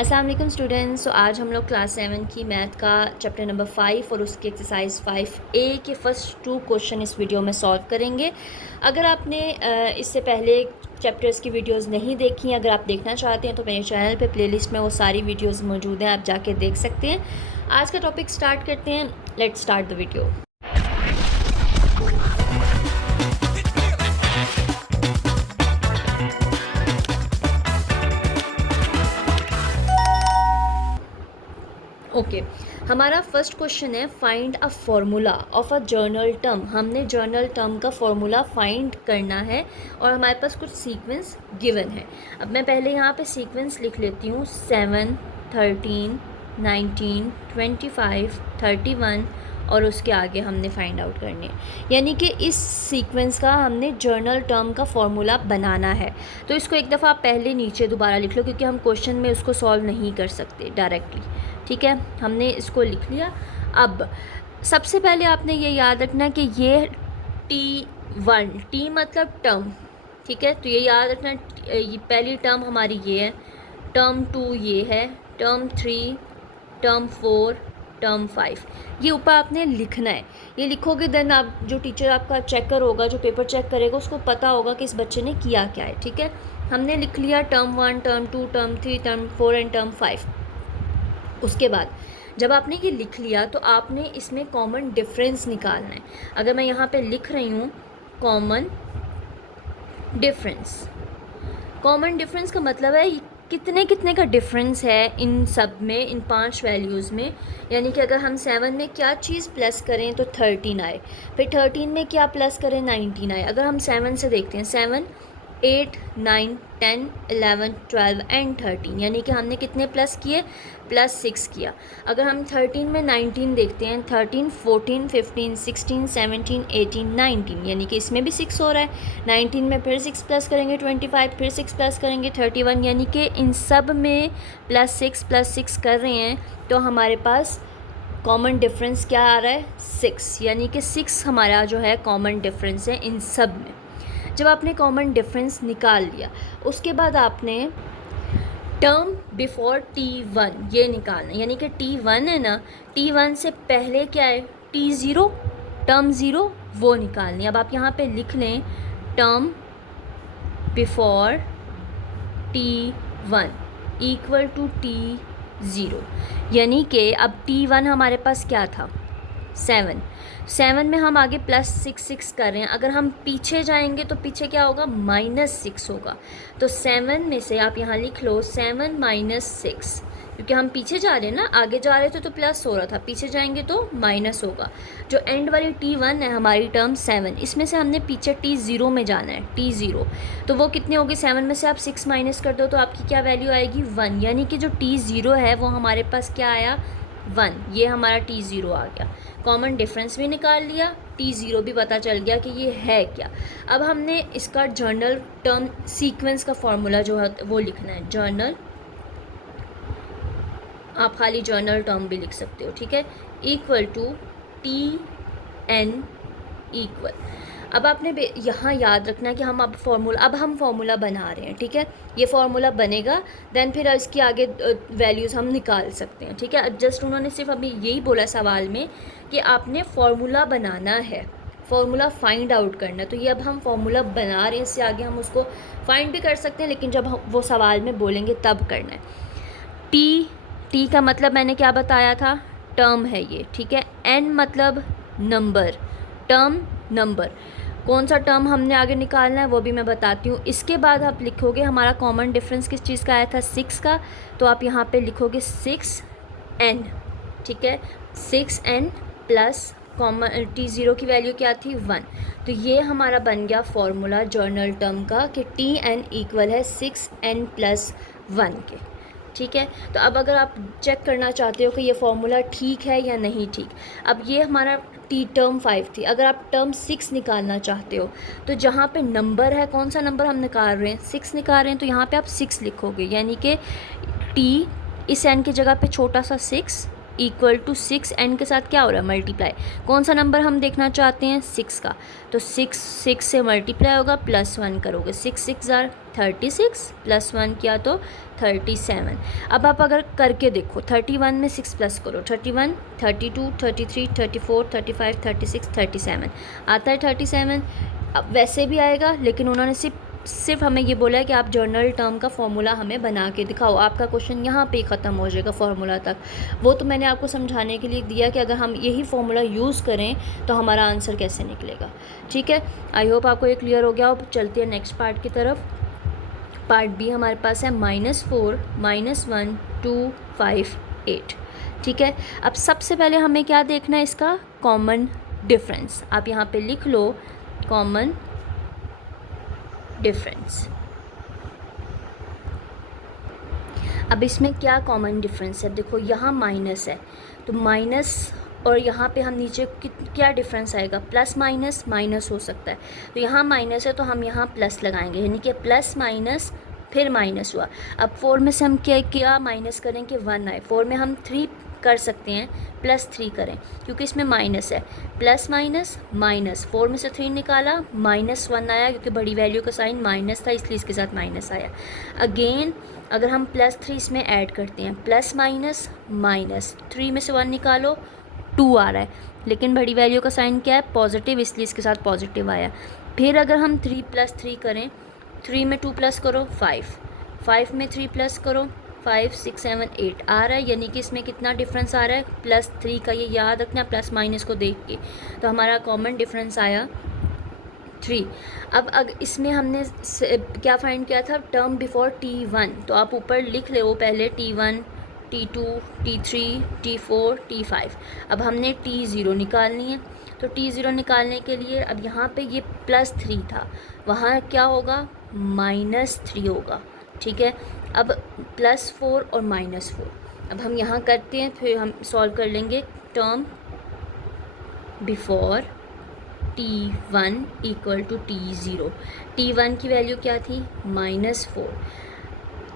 अस्सलाम वालेकुम स्टूडेंट्स। तो आज हम लोग क्लास 7 की मैथ का चैप्टर नंबर 5 और उसकी एक्सरसाइज 5A के फर्स्ट 2 क्वेश्चन इस वीडियो में सॉल्व करेंगे। अगर आपने इससे पहले चैप्टर्स की वीडियोस नहीं देखी, अगर आप देखना चाहते हैं तो मेरे चैनल पे प्लेलिस्ट में वो सारी वीडियोस मौजूद हैं, आप जाके देख सकते हैं। आज का टॉपिक स्टार्ट करते हैं। Let's start the video. Okay हमारा फर्स्ट क्वेश्चन है find a formula of a journal term. हमने जर्नल टर्म का फॉर्मूला फाइंड करना है और हमारे पास कुछ सीक्वेंस गिवन है। अब मैं पहले यहाँ पे सीक्वेंस लिख लेती हूँ 7, 13, 19, 25, 31 और उसके आगे हमने फाइंड आउट करनी है, यानी कि इस सीक्वेंस का हमने जर्नल टर्म का फॉर्मूला बनाना है। तो इसको एक दफ़ा पहले नीचे दोबारा लिख लो, क्योंकि हम क्वेश्चन में उसको सॉल्व नहीं कर सकते डायरेक्टली। ठीक है, हमने इसको लिख लिया। अब सबसे पहले आपने ये याद रखना कि ये T1, टी मतलब टर्म, ठीक है, तो ये याद रखना। ये पहली टर्म हमारी ये है, टर्म 2 ये है, टर्म 3, टर्म 4, टर्म 5, ये ऊपर आपने लिखना है। ये लिखोगे देन आप जो टीचर आपका चेकर होगा, जो पेपर चेक करेगा, उसको पता होगा कि इस बच्चे ने किया क्या है। ठीक है, हमने लिख लिया term 1, term 2, term 3, term 4 and term 5। उसके बाद जब आपने ये लिख लिया तो आपने इसमें कॉमन डिफरेंस निकालना है। अगर मैं यहाँ पे लिख रही हूँ कॉमन डिफरेंस, कॉमन डिफरेंस का मतलब है कितने कितने का डिफरेंस है इन सब में, इन 5 वैल्यूज़ में। यानी कि अगर हम 7 में क्या चीज़ प्लस करें तो 13 आए, फिर 13 में क्या प्लस करें 19 आए। अगर हम 7 से देखते हैं, 7, 8, 9, 10, 11, 12 एंड 13, यानी कि हमने कितने प्लस किए, +6 किया। अगर हम 13 में 19 देखते हैं, 13, 14, 15, 16, 17, 18, 19, यानी कि इसमें भी 6 हो रहा है। 19 में फिर 6 प्लस करेंगे 25, फिर 6 प्लस करेंगे 31, यानी कि इन सब में +6 कर रहे हैं। तो हमारे पास कॉमन डिफरेंस क्या आ रहा है, 6, यानी कि 6 हमारा जो है कॉमन डिफरेंस है इन सब में। जब आपने कॉमन डिफरेंस निकाल लिया, उसके बाद आपने टर्म बिफोर T1 ये निकालना है, यानी कि T1 है ना, T1 से पहले क्या है, T0, टर्म 0, वो निकालनी है। अब आप यहाँ पे लिख लें term before T1 equal to T0, यानी कि अब T1 हमारे पास क्या था, 7 में हम आगे +6 कर रहे हैं। अगर हम पीछे जाएंगे तो पीछे क्या होगा, -6 होगा। तो 7 में से आप यहाँ लिख लो 7 - 6, क्योंकि हम पीछे जा रहे हैं ना, आगे जा रहे थे तो प्लस हो रहा था, पीछे जाएंगे तो माइनस होगा। जो एंड वाली T1 है हमारी टर्म 7, इसमें से हमने पीछे T0 में जाना है, T0। तो वो कितने होगी, 7 में से आप 6 माइनस कर दो तो आपकी क्या वैल्यू आएगी, 1, यानी कि जो T0 है वो हमारे पास क्या आया, 1। ये हमारा T0 आ गया। कॉमन डिफरेंस भी निकाल लिया, T0 भी पता चल गया कि ये है क्या। अब हमने इसका जर्नल टर्म सीक्वेंस का फॉर्मूला जो है वो लिखना है। जर्नल, आप खाली जर्नल टर्म भी लिख सकते हो, ठीक है, इक्वल टू TN इक्वल। अब आपने यहाँ याद रखना है कि हम हम फार्मूला बना रहे हैं। ठीक है, ये फार्मूला बनेगा, देन फिर इसके आगे वैल्यूज़ हम निकाल सकते हैं। ठीक है, जस्ट उन्होंने सिर्फ अभी यही बोला सवाल में कि आपने फार्मूला बनाना है, फार्मूला फाइंड आउट करना है। तो ये अब हम फार्मूला बना रहे हैं, इससे आगे हम उसको फाइंड भी कर सकते हैं, लेकिन जब हम वो सवाल में बोलेंगे तब करना है। टी का मतलब मैंने क्या बताया था, टर्म है ये। ठीक है, एन मतलब नंबर, टर्म नंबर, कौन सा टर्म हमने आगे निकालना है वो भी मैं बताती हूँ। इसके बाद आप लिखोगे हमारा कॉमन डिफरेंस किस चीज़ का आया था, 6 का, तो आप यहाँ पे लिखोगे 6n। ठीक है, 6n प्लस कॉमन T0 की वैल्यू क्या थी, 1। तो ये हमारा बन गया फॉर्मूला जर्नल टर्म का कि Tn इक्वल है 6n + 1 के। ठीक है, तो अब अगर आप चेक करना चाहते हो कि ये फार्मूला ठीक है या नहीं ठीक, अब ये हमारा टर्म 5 थी। अगर आप टर्म 6 निकालना चाहते हो तो जहाँ पे नंबर है, कौन सा नंबर हम निकाल रहे हैं, 6 निकाल रहे हैं, तो यहाँ पे आप 6 लिखोगे, यानी कि T इस n की जगह पे छोटा सा 6 इक्वल टू 6 n के साथ क्या हो रहा है मल्टीप्लाई, कौन सा नंबर हम देखना चाहते हैं 6 का, तो 6 से मल्टीप्लाई होगा +1 करोगे 6 6 जार 36 +1 किया तो 37। अब आप अगर करके देखो 31 में 6 प्लस करो 31 32 33 34 35 36 37 आता है 37। अब वैसे भी आएगा लेकिन उन्होंने सिर्फ हमें ये बोला है कि आप जर्नल टर्म का फॉर्मूला हमें बना के दिखाओ। आपका क्वेश्चन यहाँ पे ही ख़त्म हो जाएगा फॉर्मूला तक। वो तो मैंने आपको समझाने के लिए दिया कि अगर हम यही फॉर्मूला यूज़ करें तो हमारा आंसर कैसे निकलेगा। ठीक है, आई होप आपको ये क्लियर हो गया। अब चलते हैं नेक्स्ट पार्ट की तरफ। पार्ट बी हमारे पास है -4 -1 2 5 8। ठीक है, अब सबसे पहले हमें क्या देखना है, इसका कॉमन डिफरेंस। आप यहाँ पे लिख लो कॉमन डिफरेंस। अब इसमें क्या कॉमन डिफरेंस है, देखो यहाँ माइनस है तो माइनस, और यहाँ पे हम नीचे क्या डिफरेंस आएगा, प्लस माइनस माइनस हो सकता है, तो यहाँ माइनस है तो हम यहाँ प्लस लगाएंगे, यानी कि प्लस माइनस फिर माइनस हुआ। अब 4 में से हम क्या माइनस करें कि 1 आए, 4 में हम 3 कर सकते हैं +3 करें क्योंकि इसमें माइनस है, प्लस माइनस माइनस, 4 में से 3 निकाला -1 आया क्योंकि बड़ी वैल्यू का साइन माइनस था इसलिए इसके साथ माइनस आया। अगेन अगर हम +3 इसमें ऐड करते हैं, प्लस माइनस माइनस, 3 में से 1 निकालो 2 आ रहा है, लेकिन बड़ी वैल्यू का साइन क्या है पॉजिटिव, इसलिए इसके साथ पॉजिटिव आया। फिर अगर हम 3 + 3 करें, 3 में 2 प्लस करो 5, 5 में 3 प्लस करो 5 6 7 8 आ रहा है, यानी कि इसमें कितना डिफरेंस आ रहा है +3 का। ये याद रखना प्लस माइनस को देख के, तो हमारा कॉमन डिफरेंस आया 3। अब इसमें हमने क्या फाइंड किया था, टर्म बिफोर T1, तो आप ऊपर लिख ले वो पहले T1 T2 T3 T4 T5। अब हमने T0 निकालनी है, तो T0 निकालने के लिए अब यहाँ पे ये +3 था, वहाँ क्या होगा -3 होगा। ठीक है, अब +4 और -4, अब हम यहाँ करते हैं फिर हम सॉल्व कर लेंगे। Term before T1 equal to T0, T1 की वैल्यू क्या थी -4,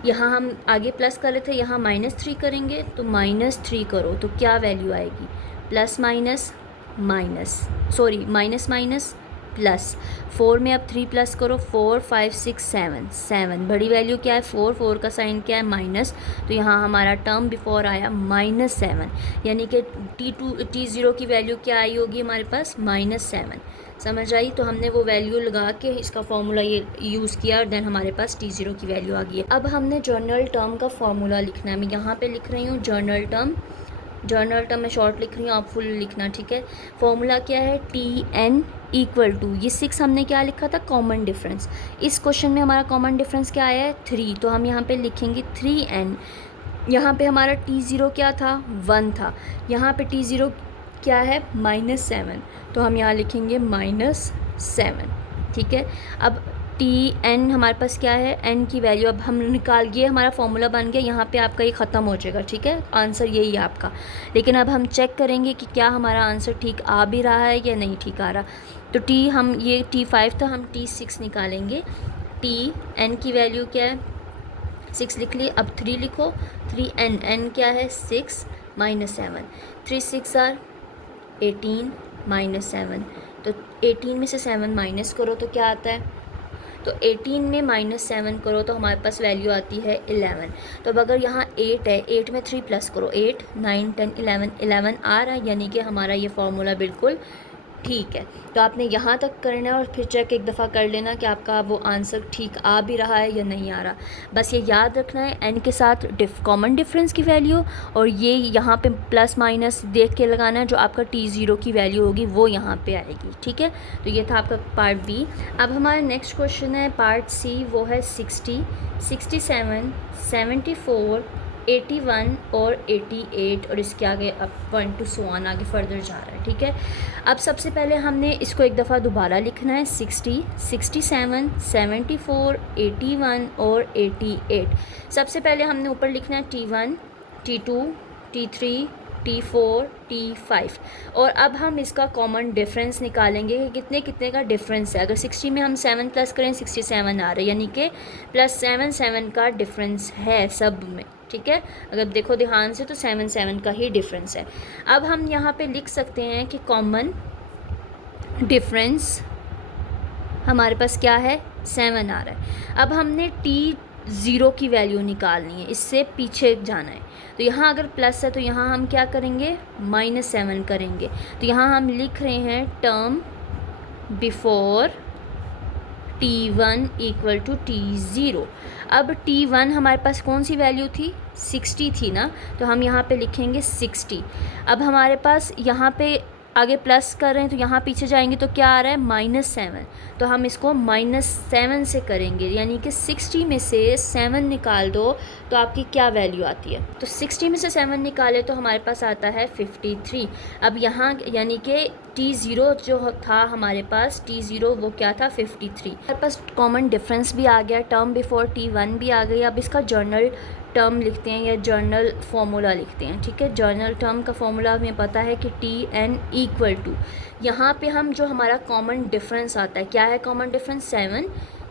यहाँ हम आगे प्लस कर रहे थे, यहाँ -3 करेंगे तो -3 करो तो क्या वैल्यू आएगी, plus minus minus, sorry minus minus plus, 4 में अब 3 प्लस करो 4 5 6 7 7, बड़ी वैल्यू क्या है 4, 4 का साइन क्या है माइनस, तो यहाँ हमारा टर्म बिफोर आया -7, यानी कि T0 की वैल्यू क्या आई होगी हमारे पास -7। समझ आई, तो हमने वो वैल्यू लगा के इसका फॉर्मूला ये यूज़ किया और देन हमारे पास T0 की वैल्यू आ गई है। अब हमने जर्नल टर्म का फॉर्मूला लिखना है। मैं यहाँ पे लिख रही हूँ जर्नल टर्म मैं शॉर्ट लिख रही हूँ, आप फुल लिखना। ठीक है, फॉर्मूला क्या है Tn इक्वल टू, ये 6 हमने क्या लिखा था कॉमन डिफरेंस, इस क्वेश्चन में हमारा कॉमन डिफरेंस क्या आया है 3, तो हम यहाँ पे लिखेंगे 3n। यहाँ पे हमारा T0 क्या था 1 था, यहाँ पे T0 क्या है -7, तो हम यहाँ लिखेंगे -7। ठीक है, अब Tn हमारे पास क्या है, n की वैल्यू अब हम निकाल, ये हमारा फॉर्मूला बन गया, यहाँ पे आपका ये ख़त्म हो जाएगा। ठीक है, आंसर यही है आपका, लेकिन अब हम चेक करेंगे कि क्या हमारा आंसर ठीक आ भी रहा है या नहीं ठीक आ रहा। तो हम ये T5 था, हम T6 निकालेंगे। Tn की वैल्यू क्या है 6 लिख ली, अब 3 लिखो, 3n, n क्या है 6 -7, 3 6 आर 18 -7, तो 18 में से 7 माइनस करो तो क्या आता है, तो 18 में -7 करो तो हमारे पास वैल्यू आती है 11। तो अब अगर यहाँ 8 है, 8 में 3 प्लस करो 8 9 10 11 11 आ रहा है, यानी कि हमारा ये फॉर्मूला बिल्कुल ठीक है। तो आपने यहाँ तक करना है और फिर चेक एक दफ़ा कर लेना कि आपका वो आंसर ठीक आ भी रहा है या नहीं आ रहा। बस ये याद रखना है n के साथ कॉमन डिफरेंस की वैल्यू, और ये यहाँ पे प्लस माइनस देख के लगाना है, जो आपका T0 की वैल्यू होगी वो यहाँ पे आएगी। ठीक है, तो ये था आपका पार्ट बी। अब हमारा नेक्स्ट क्वेश्चन है पार्ट सी, वो है 60 67 74 81 और 88, और इसके आगे अब 1 to so on आगे फर्दर जा रहा है। ठीक है, अब सबसे पहले हमने इसको एक दफ़ा दोबारा लिखना है, 60 67 74 81 और 88। सबसे पहले हमने ऊपर लिखना है T1 T2 T3 T4 T5, और अब हम इसका कॉमन डिफरेंस निकालेंगे कि कितने कितने का डिफरेंस है। अगर 60 में हम 7 प्लस करें 67 आ रहा है, यानी कि +7 7 का डिफरेंस है सब में। ठीक है, अगर देखो ध्यान से तो 7 7 का ही डिफरेंस है। अब हम यहाँ पे लिख सकते हैं कि कॉमन डिफरेंस हमारे पास क्या है, 7 आ रहा है। अब हमने T0 की वैल्यू निकालनी है, इससे पीछे जाना है। तो यहाँ अगर प्लस है तो यहाँ हम क्या करेंगे, -7 करेंगे। तो यहाँ हम लिख रहे हैं term before T1 equal to T0। अब T1 हमारे पास कौन सी वैल्यू थी, 60 थी ना, तो हम यहाँ पे लिखेंगे 60। अब हमारे पास यहाँ पे आगे प्लस कर रहे हैं तो यहाँ पीछे जाएंगे तो क्या आ रहा है, -7। तो हम इसको -7 से करेंगे, यानी कि 60 में से 7 निकाल दो तो आपकी क्या वैल्यू आती है। तो 60 में से 7 निकाले तो हमारे पास आता है 53। अब यहाँ यानी कि T0 जो था हमारे पास, T0 वो क्या था, 53। हमारे पास कॉमन डिफरेंस भी आ गया, टर्म बिफोर T1 भी आ गई। अब इसका जर्नल टर्म लिखते हैं या जर्नल फार्मूला लिखते हैं, ठीक है। जर्नल टर्म का फार्मूला हमें पता है कि Tn इक्वल टू, यहाँ पे हम जो हमारा कॉमन डिफरेंस आता है, क्या है कॉमन डिफरेंस,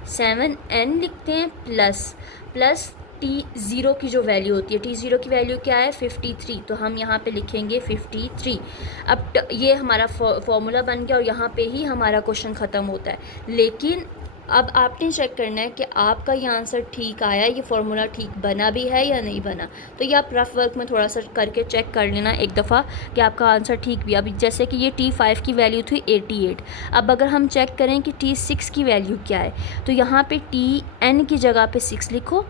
7n लिखते हैं प्लस T0 की जो वैल्यू होती है, T0 की वैल्यू क्या है, 53। तो हम यहाँ पे लिखेंगे 53। अब ये हमारा फॉर्मूला बन गया और यहाँ पे ही हमारा क्वेश्चन ख़त्म होता है। लेकिन अब आपने चेक करना है कि आपका ये आंसर ठीक आया, ये फार्मूला ठीक बना भी है या नहीं बना। तो ये आप रफ वर्क में थोड़ा सा करके चेक कर लेना एक दफ़ा कि आपका आंसर ठीक भी। अब जैसे कि ये T5 की वैल्यू थी 88। अब अगर हम चेक करें कि T6 की वैल्यू क्या है, तो यहाँ पे Tn की जगह पे 6 लिखो,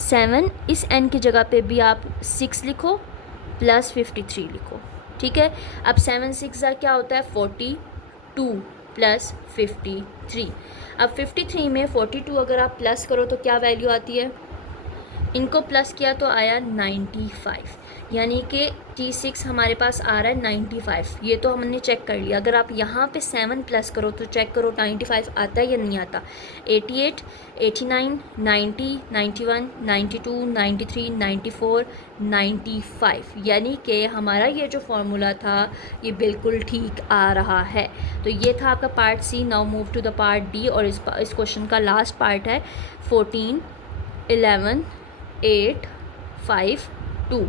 7 इस n की जगह पे भी आप 6 लिखो, प्लस 53 लिखो, ठीक है। अब 7 6 क्या होता है, 42 प्लस 53। अब 53 में 42 अगर आप प्लस करो तो क्या वैल्यू आती है, इनको प्लस किया तो आया 95, यानी कि T6 हमारे पास आ रहा है 95। ये तो हमने चेक कर लिया। अगर आप यहाँ पे 7 प्लस करो तो चेक करो 95 आता है या नहीं आता। 88, 89, 90, 91, 92, 93, 94, 95, यानी कि हमारा ये जो फार्मूला था ये बिल्कुल ठीक आ रहा है। तो ये था आपका part C. Now move to the part D, और इस क्वेश्चन का लास्ट पार्ट है 14, 11, 8, 5, 2।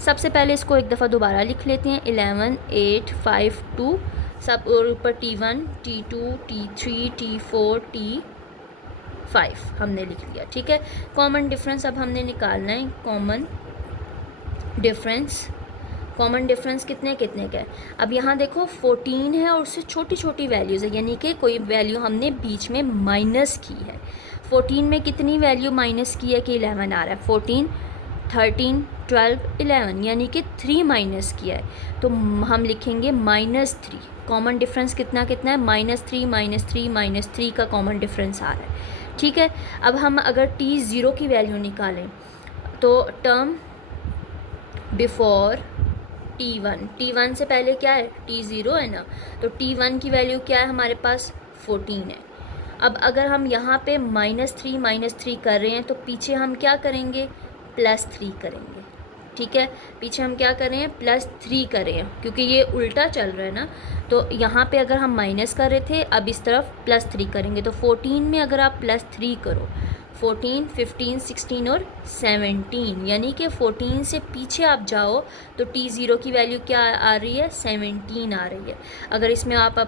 सबसे पहले इसको एक दफ़ा दोबारा लिख लेते हैं, 11, 8, 5, 2 सब, और ऊपर T1, T2, T3, T4, T5 हमने लिख लिया, ठीक है। कॉमन डिफरेंस अब हमने निकालना है। कॉमन डिफरेंस कितने का है। अब यहाँ देखो 14 है और उससे छोटी छोटी वैल्यूज़ है, यानी कि कोई वैल्यू हमने बीच में माइनस की है। 14 में कितनी वैल्यू माइनस की है कि 11 आ रहा है, 14, 13, 12, 11, यानी कि 3 माइनस किया है, तो हम लिखेंगे -3। कॉमन डिफरेंस कितना है, -3 का कॉमन डिफरेंस आ रहा है, ठीक है। अब हम अगर T0 की वैल्यू निकालें तो टर्म बिफोर T1 से पहले क्या है, T0 है ना, तो T1 की वैल्यू क्या है हमारे पास, 14 है। अब अगर हम यहाँ पे -3 कर रहे हैं तो पीछे हम क्या करेंगे, +3 करेंगे, ठीक है। पीछे हम क्या कर रहे हैं, +3 कर रहे हैं, क्योंकि ये उल्टा चल रहा है ना। तो यहाँ पे अगर हम माइनस कर रहे थे, अब इस तरफ +3 करेंगे। तो 14 में अगर आप +3 करो, 14, 15, 16 और 17, यानी कि 14 से पीछे आप जाओ तो T0 की वैल्यू क्या आ रही है, 17 आ रही है। अगर इसमें आप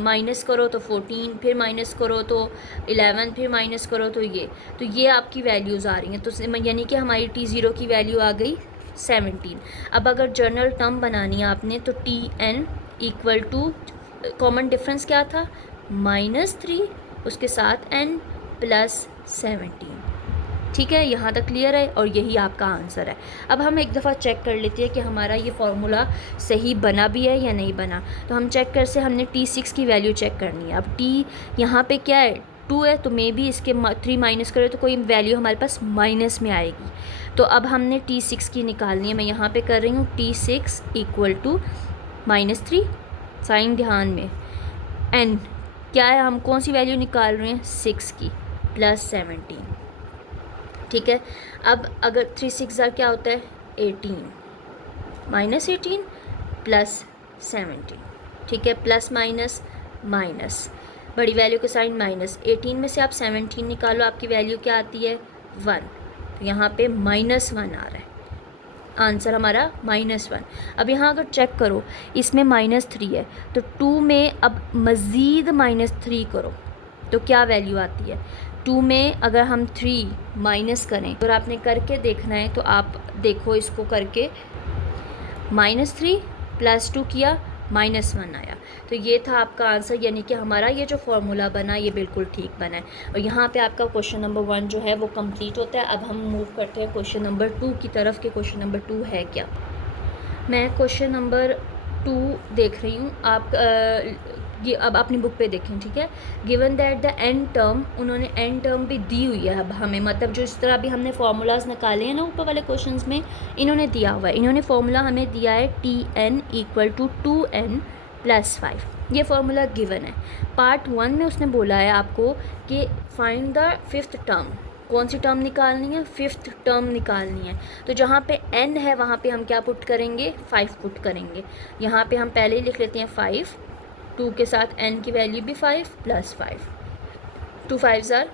माइनस करो तो 14, फिर माइनस करो तो 11, फिर माइनस करो तो ये आपकी वैल्यूज़ आ रही हैं। तो यानी कि हमारी T0 की वैल्यू आ गई 17। अब अगर जर्नल टर्म बनानी है आपने तो Tn equal to, common difference क्या था, -3, उसके साथ n प्लस 17, ठीक है। यहाँ तक क्लियर है और यही आपका आंसर है। अब हम एक दफ़ा चेक कर लेते हैं कि हमारा ये फार्मूला सही बना भी है या नहीं बना। तो हम चेक कर से हमने T6 की वैल्यू चेक करनी है। अब T यहाँ पे क्या है, 2 है, तो मे बी इसके 3 माइनस करें तो कोई वैल्यू हमारे पास माइनस में आएगी। तो अब हमने T6 की निकालनी है। मैं यहाँ पे कर रही हूँ T6 इक्वल टू -3, साइन ध्यान में, n क्या है, हम कौन सी वैल्यू निकाल रहे हैं, 6 की, प्लस 17, ठीक है। अब अगर 3 6 क्या होता है, 18, -18 प्लस 17, ठीक है, प्लस माइनस, बड़ी वैल्यू के साइन माइनस। 18 में से आप 17 निकालो, आपकी वैल्यू क्या आती है, 1, तो यहाँ पे -1 आ रहा है, आंसर हमारा -1। अब यहाँ अगर चेक करो इसमें -3 है, तो 2 में अब मज़ीद -3 करो तो क्या वैल्यू आती है। 2 में अगर हम 3 माइनस करें, अगर आपने करके देखना है तो आप देखो इसको करके, -3 + 2 किया, -1 आया। तो ये था आपका आंसर, यानी कि हमारा ये जो फार्मूला बना ये बिल्कुल ठीक बना है। और यहाँ पे आपका क्वेश्चन नंबर 1 जो है वो कंप्लीट होता है। अब हम मूव करते हैं क्वेश्चन नंबर 2 की तरफ कि क्वेश्चन नंबर 2 है क्या। मैं क्वेश्चन नंबर 2 देख रही हूँ, आप ये अब अपनी बुक पे देखें, ठीक है। Given that the n term, उन्होंने एन टर्म भी दी हुई है अब हमें, मतलब जो इस तरह भी हमने फार्मूलाज निकाले हैं ना ऊपर वाले क्वेश्चंस में, इन्होंने दिया हुआ है। इन्होंने फार्मूला हमें दिया है Tn = 2n + 5, ये फार्मूला गिवन है। पार्ट 1 में उसने बोला है आपको कि फाइंड द 5th टर्म, कौन सी टर्म निकालनी है, 5th टर्म निकालनी है। तो जहाँ पे n है वहाँ पे हम क्या पुट करेंगे, 5 पुट करेंगे। यहाँ पे हम पहले ही लिख लेते हैं 5, 2 के साथ n की वैल्यू भी 5 + 5, 2 5s are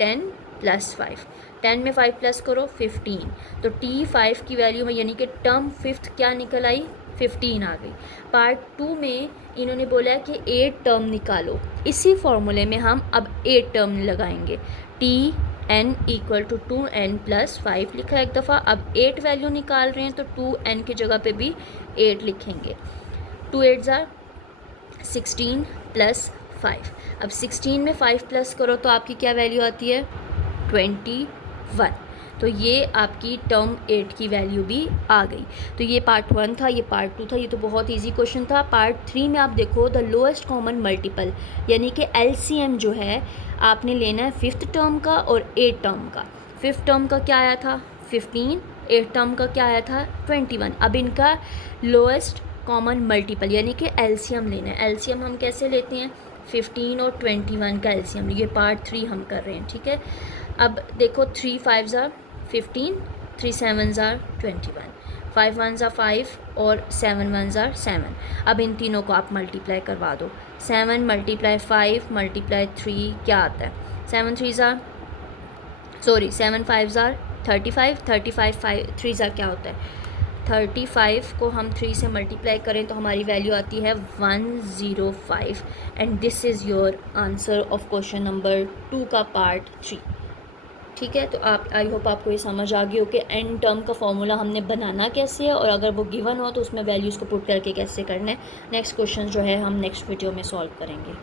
10 + 5, 10 में 5 प्लस करो 15, तो T5 की वैल्यू में यानी कि टर्म 5th क्या निकल आई, 15 आ गई। पार्ट 2 में इन्होंने बोला है कि 8 टर्म निकालो, इसी फॉर्मूले में हम अब 8 टर्म लगाएंगे। Tn = 2n + 5 लिखा है एक दफ़ा। अब 8 वैल्यू निकाल रहे हैं तो 2n की जगह पे भी 8 लिखेंगे। 2 8s are 16 + 5। अब 16 में 5 प्लस करो तो आपकी क्या वैल्यू आती है, 21। तो ये आपकी टर्म 8 की वैल्यू भी आ गई। तो ये पार्ट 1 था, ये पार्ट 2 था, ये तो बहुत इजी क्वेश्चन था। पार्ट 3 में आप देखो द लोएस्ट कॉमन मल्टीपल, यानी कि LCM जो है आपने लेना है 5th टर्म का और 8 टर्म का। 5th टर्म का क्या आया था, 15, 8 टर्म का क्या आया था, 21। अब इनका लोएस्ट कॉमन मल्टीपल यानी कि LCM लेना है। LCM हम कैसे लेते हैं, 15 और 21 का LCM, ये पार्ट 3 हम कर रहे हैं, ठीक है। अब देखो 3 5s are 15, 3 7s are 21, 5 1s are 5 और 7 1s are 7। अब इन तीनों को आप मल्टीप्लाई करवा दो, 7 × 5 × 3 क्या आता है, 7 5s are 35, 35 5 3s are क्या होता है, 35 को हम 3 से मल्टीप्लाई करें तो हमारी वैल्यू आती है 105। And this is your answer of question number 2 का पार्ट 3, ठीक है। तो आप, आई होप आपको ये समझ आ गई हो कि एन टर्म का फॉर्मूला हमने बनाना कैसे है और अगर वो गिवन हो तो उसमें वैल्यूज़ को पुट करके कैसे करना है। नेक्स्ट क्वेश्चन जो है हम नेक्स्ट वीडियो में सॉल्व करेंगे।